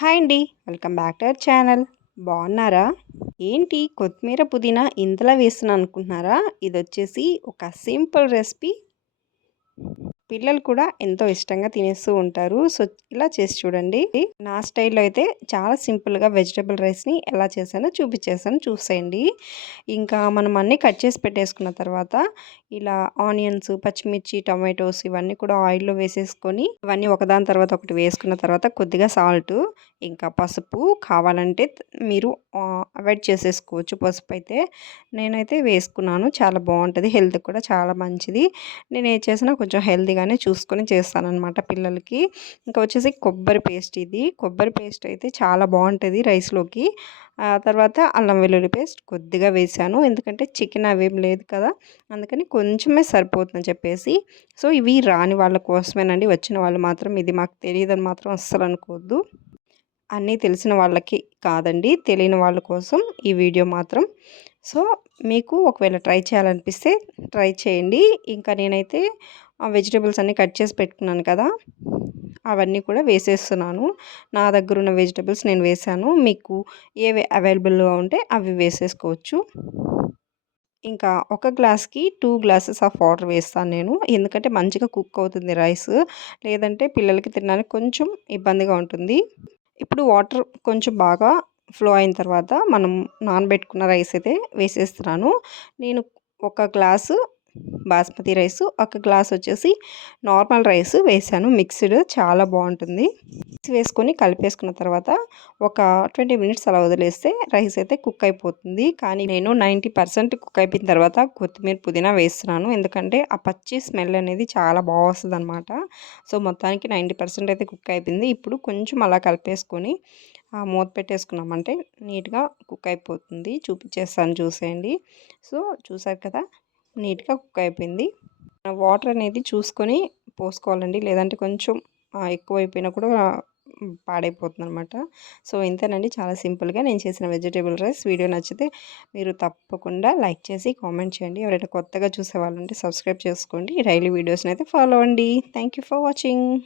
Hi అండి. Welcome back to our channel. బాగున్నారా ఏంటి కొత్తిమీర పుదీనా ఇంతలా వేసిన అనుకుంటున్నారా? ఇది వచ్చేసి ఒక సింపుల్ రెసిపీ. పిల్లలు కూడా ఎంతో ఇష్టంగా తినేస్తూ ఉంటారు. సో ఇలా చేసి చూడండి. నా స్టైల్లో అయితే చాలా సింపుల్గా వెజిటబుల్ రైస్ని ఎలా చేశానో చూపించేసాను చూసేయండి. ఇంకా మనం అన్నీ కట్ చేసి పెట్టేసుకున్న తర్వాత ఇలా ఆనియన్స్ పచ్చిమిర్చి టమాటోస్ ఇవన్నీ కూడా ఆయిల్లో వేసేసుకొని ఇవన్నీ ఒకదాని తర్వాత ఒకటి వేసుకున్న తర్వాత కొద్దిగా సాల్ట్ ఇంకా పసుపు కావాలంటే మీరు అవాయిడ్ చేసేసుకోవచ్చు. పసుపు అయితే నేనైతే వేసుకున్నాను. చాలా బాగుంటుంది. హెల్త్ కూడా చాలా మంచిది. నేను ఏం చేసినా కొంచెం హెల్తీ హెల్తీగానే చూసుకొని చేస్తానన్నమాట పిల్లలకి. ఇంకా వచ్చేసి కొబ్బరి పేస్ట్ ఇది. కొబ్బరి పేస్ట్ అయితే చాలా బాగుంటుంది రైస్లోకి. ఆ తర్వాత అల్లం వెల్లుల్లి పేస్ట్ కొద్దిగా వేసాను. ఎందుకంటే చికెన్ అవేం లేదు కదా. అందుకని కొంచెమే సరిపోతుందని చెప్పేసి. సో ఇవి రాని వాళ్ళ కోసమేనండి. వచ్చిన వాళ్ళు మాత్రం ఇది మాకు తెలియదని మాత్రం అస్సలు అనుకోవద్దు. అన్నీ తెలిసిన వాళ్ళకి కాదండి. తెలియని వాళ్ళ కోసం ఈ వీడియో మాత్రం సో మీకు ఒకవేళ ట్రై చేయాలనిపిస్తే ట్రై చేయండి. ఇంకా నేనైతే వెజిటేబుల్స్ అన్నీ కట్ చేసి పెట్టుకున్నాను కదా అవన్నీ కూడా వేసేస్తున్నాను. నా దగ్గర ఉన్న వెజిటేబుల్స్ నేను వేసాను. మీకు ఏవి అవైలబుల్గా ఉంటే అవి వేసేసుకోవచ్చు. ఇంకా ఒక గ్లాస్కి టూ గ్లాసెస్ ఆఫ్ వాటర్ వేస్తాను నేను. ఎందుకంటే మంచిగా కుక్ అవుతుంది రైస్. లేదంటే పిల్లలకి తినడానికి కొంచెం ఇబ్బందిగా ఉంటుంది. ఇప్పుడు వాటర్ కొంచెం బాగా ఫ్లో అయిన తర్వాత మనం నానబెట్టుకున్న రైస్ అయితే వేసేస్తున్నాను. నేను ఒక గ్లాసు బాస్మతి రైస్ ఒక గ్లాస్ వచ్చేసి నార్మల్ రైస్ వేసాను. మిక్స్డ్ చాలా బాగుంటుంది. మిక్స్ వేసుకొని కలిపేసుకున్న తర్వాత ఒక ట్వంటీ మినిట్స్ అలా వదిలేస్తే రైస్ అయితే కుక్ అయిపోతుంది. కానీ నేను నైంటీ పర్సెంట్ కుక్ అయిపోయిన తర్వాత కొత్తిమీర పుదీనా వేస్తున్నాను. ఎందుకంటే ఆ పచ్చి స్మెల్ అనేది చాలా బాగా వస్తుంది అనమాట సో మొత్తానికి నైంటీ పర్సెంట్ అయితే కుక్ అయిపోయింది. ఇప్పుడు కొంచెం అలా కలిపేసుకొని మూత పెట్టేసుకున్నామంటే నీట్గా కుక్ అయిపోతుంది. చూపించేస్తాను చూసేయండి. సో చూసారు కదా నీట్గా కుక్ అయిపోయింది. వాటర్ అనేది చూసుకొని పోసుకోవాలండి. లేదంటే కొంచెం ఎక్కువ అయిపోయినా కూడా పాడైపోతుంది అనమాట సో ఇంతేనండి. చాలా సింపుల్గా నేను చేసిన వెజిటేబుల్ రైస్. వీడియో నచ్చితే మీరు తప్పకుండా లైక్ చేసి కామెంట్ చేయండి. ఎవరైనా కొత్తగా చూసే వాళ్ళంటే సబ్స్క్రైబ్ చేసుకోండి. డైలీ వీడియోస్ని అయితే ఫాలో అవ్వండి. Thank for watching.